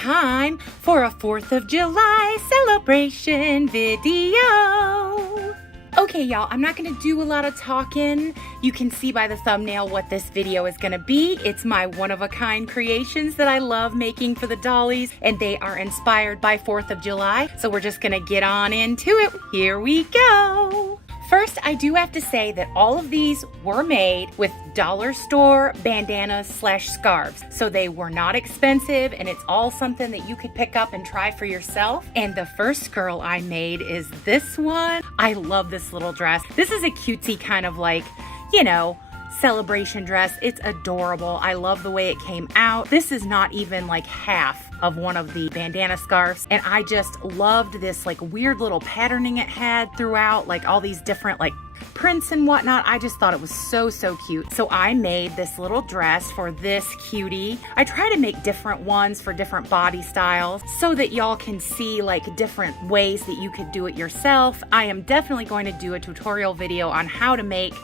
time for a 4th of July celebration video. Okay, y'all, I'm not gonna do a lot of talking. You can see by the thumbnail what this video is gonna be. It's my one-of-a-kind creations that I love making for the dollies, and they are inspired by 4th of July. So we're just gonna get on into it. Here we go. First, I do have to say that all of these were made with dollar store bandanas / scarves. So they were not expensive, and it's all something that you could pick up and try for yourself. And the first girl I made is this one. I love this little dress. This is a cutesy kind of like, you know, celebration dress. It's adorable. I love the way it came out. This is not even like half of one of the bandana scarves, and I just loved this like weird little patterning it had throughout, like all these different like prints and whatnot. I just thought it was so cute. So I made this little dress for this cutie. I try to make different ones for different body styles so that y'all can see like different ways that you could do it yourself. I am definitely going to do a tutorial video on how to make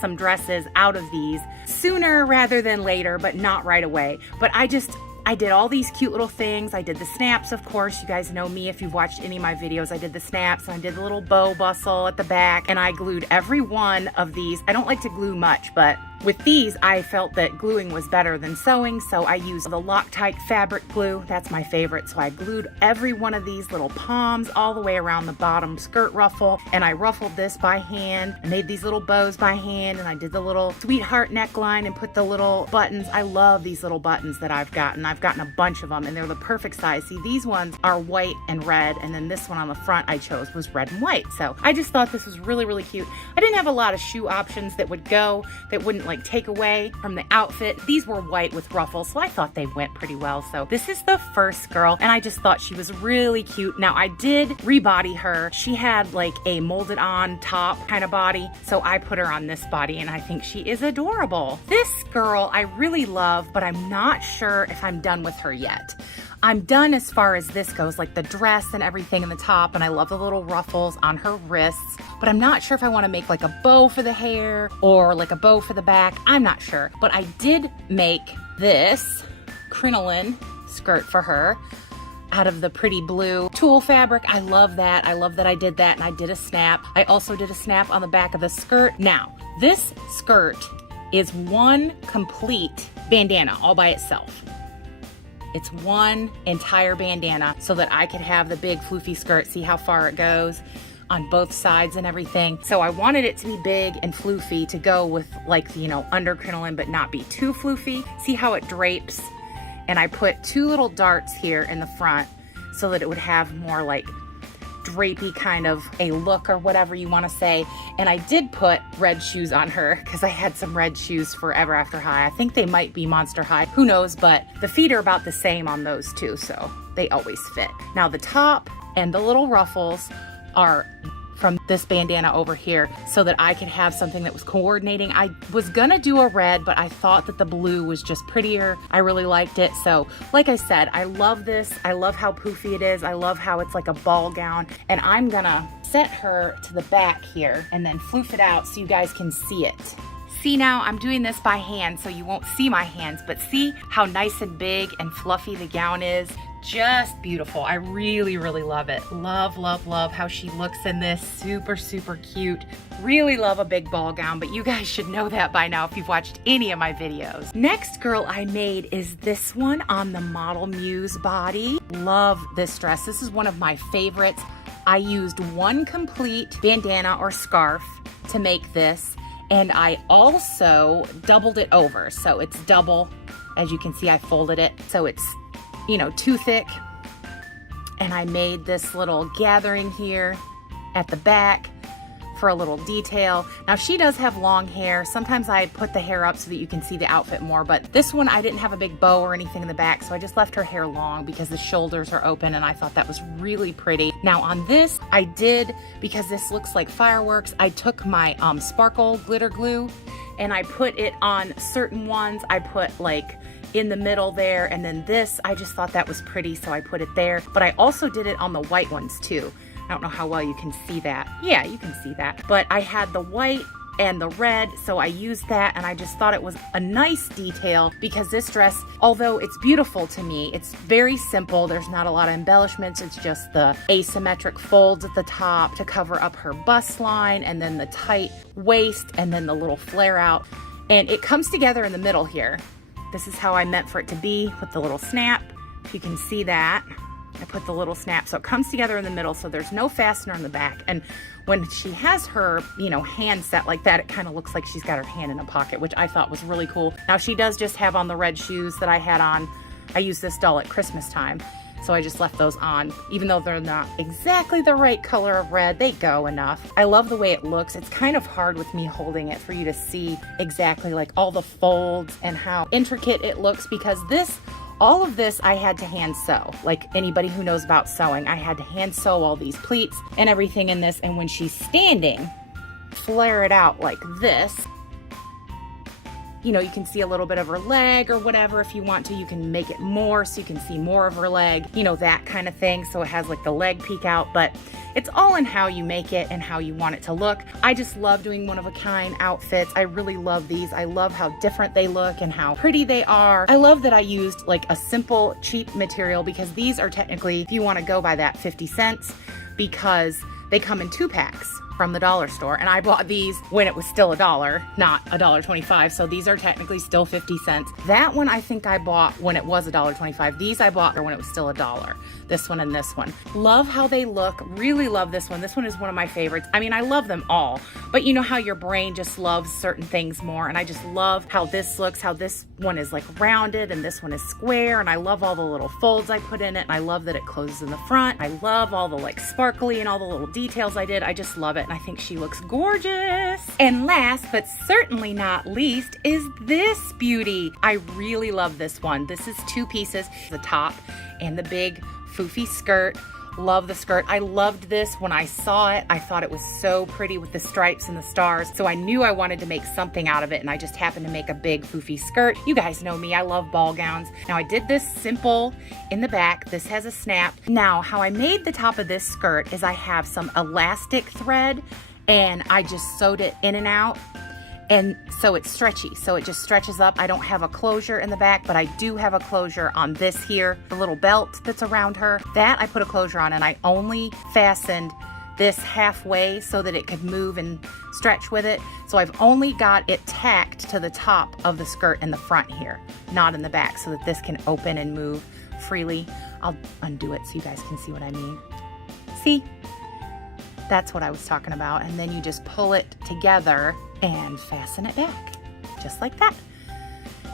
some dresses out of these sooner rather than later, but not right away. But I did all these cute little things. I did the snaps, of course. You guys know me if you've watched any of my videos. I did the snaps, and I did the little bow bustle at the back, and I glued every one of these. I don't like to glue much, but with these, I felt that gluing was better than sewing, so I used the Loctite fabric glue. That's my favorite. So I glued every one of these little poms all the way around the bottom skirt ruffle, and I ruffled this by hand. I made these little bows by hand, and I did the little sweetheart neckline and put the little buttons. I love these little buttons that I've gotten. I've gotten a bunch of them, and they're the perfect size. See, these ones are white and red, and then this one on the front I chose was red and white. So I just thought this was really cute. I didn't have a lot of shoe options that would go, that wouldn't like take away from the outfit. These were white with ruffles, so I thought they went pretty well. So this is the first girl, and I just thought she was really cute. Now I did rebody her. She had like a molded on top kind of body, so I put her on this body, and I think she is adorable. This girl I really love, but I'm not sure if I'm done with her yet. I'm done as far as this goes, like the dress and everything in the top, and I love the little ruffles on her wrists, but I'm not sure if I want to make like a bow for the hair or like a bow for the back. I'm not sure, but I did make this crinoline skirt for her out of the pretty blue tulle fabric. I love that. I love that I did that, and I did a snap. I also did a snap on the back of the skirt. Now, this skirt is one complete bandana all by itself. It's one entire bandana so that I could have the big floofy skirt. See how far it goes on both sides and everything. So I wanted it to be big and floofy to go with like, you know, under crinoline, but not be too floofy. See how it drapes? And I put 2 little darts here in the front so that it would have more like drapey kind of a look, or whatever you want to say. And I did put red shoes on her because I had some red shoes forever after high. I think they might be Monster High, who knows, but the feet are about the same on those two, so they always fit. Now the top and the little ruffles are from this bandana over here so that I could have something that was coordinating. I was gonna do a red, but I thought that the blue was just prettier. I really liked it. So like I said, I love this. I love how poofy it is. I love how it's like a ball gown, and I'm gonna set her to the back here and then floof it out so you guys can see it. See, now I'm doing this by hand, so you won't see my hands, but see how nice and big and fluffy the gown is. Just beautiful. I really love it. Love how she looks in this. Super cute. Really love a big ball gown, but you guys should know that by now if you've watched any of my videos. Next girl I made is this one on the Model Muse body. Love this dress. This is one of my favorites. I used one complete bandana or scarf to make this, and I also doubled it over. So it's double. As you can see, I folded it so it's, you know, too thick. And I made this little gathering here at the back for a little detail. Now she does have long hair. Sometimes I put the hair up so that you can see the outfit more, but this one I didn't have a big bow or anything in the back, so I just left her hair long because the shoulders are open, and I thought that was really pretty. Now on this, I did, because this looks like fireworks, I took my sparkle glitter glue and I put it on certain ones. I put like in the middle there, and then this, I just thought that was pretty, so I put it there. But I also did it on the white ones too. I don't know how well you can see that. Yeah, you can see that. But I had the white and the red, so I used that, and I just thought it was a nice detail because this dress, although it's beautiful to me, it's very simple. There's not a lot of embellishments. It's just the asymmetric folds at the top to cover up her bust line, and then the tight waist, and then the little flare out, and it comes together in the middle here. This is how I meant for it to be with the little snap. If you can see that, I put the little snap so it comes together in the middle, so there's no fastener in the back. And when she has her, hand set like that, it kind of looks like she's got her hand in a pocket, which I thought was really cool. Now she does just have on the red shoes that I had on. I used this doll at Christmas time, so I just left those on. Even though they're not exactly the right color of red, they go enough. I love the way it looks. It's kind of hard with me holding it for you to see exactly like all the folds and how intricate it looks, because all of this I had to hand sew. Like anybody who knows about sewing, I had to hand sew all these pleats and everything in this. And when she's standing, flare it out like this. You can see a little bit of her leg or whatever. If you want to, you can make it more so you can see more of her leg, that kind of thing. So it has like the leg peek out, but it's all in how you make it and how you want it to look. I just love doing one-of-a-kind outfits. I really love these. I love how different they look and how pretty they are. I love that I used like a simple, cheap material, because these are technically, if you want to go by that, 50 cents, because they come in 2-packs from the dollar store, and I bought these when it was still $1, not $1.25, so these are technically still 50 cents. That one I think I bought when it was $1.25. These I bought when it was still $1. This one and this one. Love how they look. Really love this one. This one is one of my favorites. I mean, I love them all, but you know how your brain just loves certain things more, and I just love how this looks, how this one is like rounded and this one is square, and I love all the little folds I put in it, and I love that it closes in the front. I love all the like sparkly and all the little details I did. I just love it, and I think she looks gorgeous. And last but certainly not least is this beauty. I really love this one. This is 2 pieces, the top and the big foofy skirt. Love the skirt. I loved this when I saw it. I thought it was so pretty with the stripes and the stars. So I knew I wanted to make something out of it, and I just happened to make a big foofy skirt. You guys know me. I love ball gowns. Now I did this simple in the back. This has a snap. Now how I made the top of this skirt is I have some elastic thread, and I just sewed it in and out. And so it's stretchy, so it just stretches up. I don't have a closure in the back, but I do have a closure on this here, the little belt that's around her. That I put a closure on, and I only fastened this halfway so that it could move and stretch with it. So I've only got it tacked to the top of the skirt in the front here, not in the back, so that this can open and move freely. I'll undo it so you guys can see what I mean. See? That's what I was talking about. And then you just pull it together and fasten it back, just like that.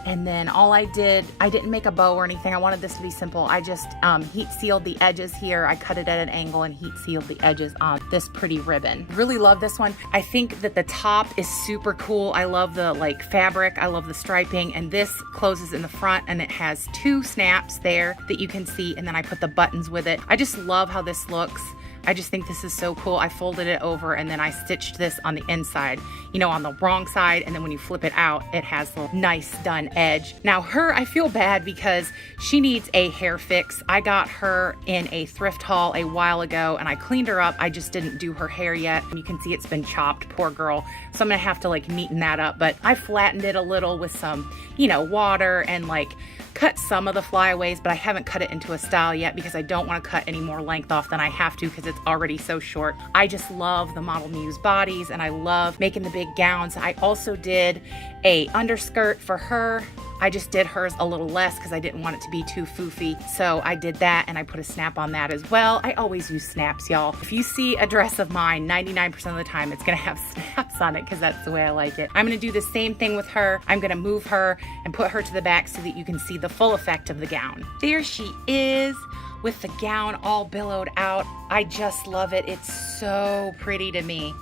And then all I didn't make a bow or anything. I wanted this to be simple. I just heat sealed the edges here. I cut it at an angle and heat sealed the edges on this pretty ribbon. Really love this one. I think that the top is super cool. I love the like fabric. I love the striping, and this closes in the front, and it has 2 snaps there that you can see, and then I put the buttons with it. I just love how this looks. I just think this is so cool. I folded it over, and then I stitched this on the inside, on the wrong side, and then when you flip it out, it has a nice done edge. Now her, I feel bad because she needs a hair fix. I got her in a thrift haul a while ago, and I cleaned her up. I just didn't do her hair yet, and you can see it's been chopped, poor girl. So I'm gonna have to like neaten that up, but I flattened it a little with some, water, and like cut some of the flyaways, but I haven't cut it into a style yet because I don't want to cut any more length off than I have to because it's already so short. I just love the Model Muse bodies, and I love making the big gowns. I also did a underskirt for her. I just did hers a little less because I didn't want it to be too foofy. So I did that, and I put a snap on that as well. I always use snaps, y'all. If you see a dress of mine, 99% of the time it's gonna have snaps on it because that's the way I like it. I'm gonna do the same thing with her. I'm gonna move her and put her to the back so that you can see the full effect of the gown. There she is with the gown all billowed out. I just love it. It's so pretty to me.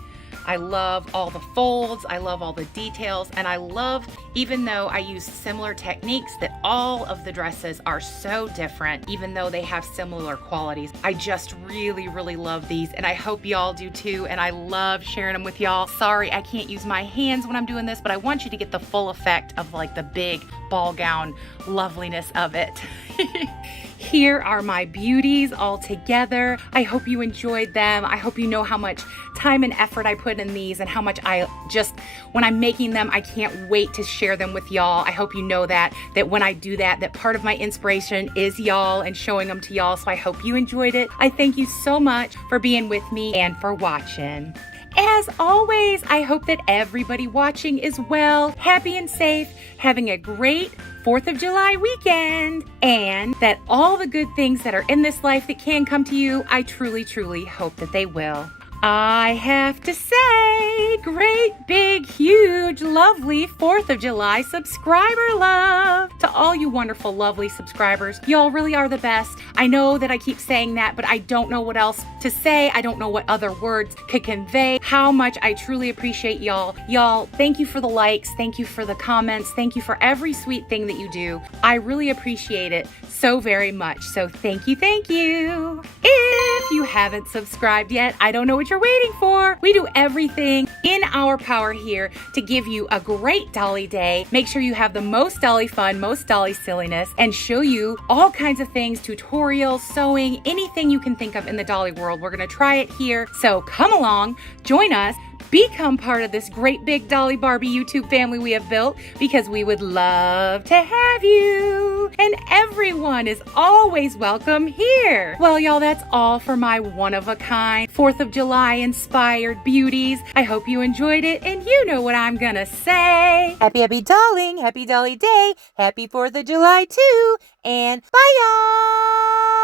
I love all the folds, I love all the details, and I love, even though I use similar techniques, that all of the dresses are so different, even though they have similar qualities. I just really, really love these, and I hope y'all do too, and I love sharing them with y'all. Sorry, I can't use my hands when I'm doing this, but I want you to get the full effect of like the big ball gown loveliness of it. Here are my beauties all together. I hope you enjoyed them. I hope you know how much time and effort I put in these and how much when I'm making them, I can't wait to share them with y'all. I hope you know that when I do that part of my inspiration is y'all and showing them to y'all. So I hope you enjoyed it. I thank you so much for being with me and for watching. As always, I hope that everybody watching is well, happy and safe, having a great 4th of July weekend, and that all the good things that are in this life that can come to you, I truly, truly hope that they will. I have to say, great, big, huge, lovely 4th of July subscriber love to all you wonderful, lovely subscribers. Y'all really are the best. I know that I keep saying that, but I don't know what else to say. I don't know what other words could convey how much I truly appreciate y'all. Y'all, thank you for the likes. Thank you for the comments. Thank you for every sweet thing that you do. I really appreciate it so very much. So thank you, thank you. If you haven't subscribed yet, I don't know what you're waiting for. We do everything in our power here to give you a great Dolly day. Make sure you have the most Dolly fun, most Dolly silliness, and show you all kinds of things, tutorials, sewing, anything you can think of in the Dolly world. We're going to try it here. So come along, join us, become part of this great big Dolly Barbie YouTube family we have built, because we would love to have you. And everyone is always welcome here. Well, y'all, that's all for my one-of-a-kind 4th of July inspired beauties. I hope you enjoyed it, and you know what I'm gonna say. Happy, happy Dolling, happy Dolly Day, happy 4th of July too, and bye, y'all.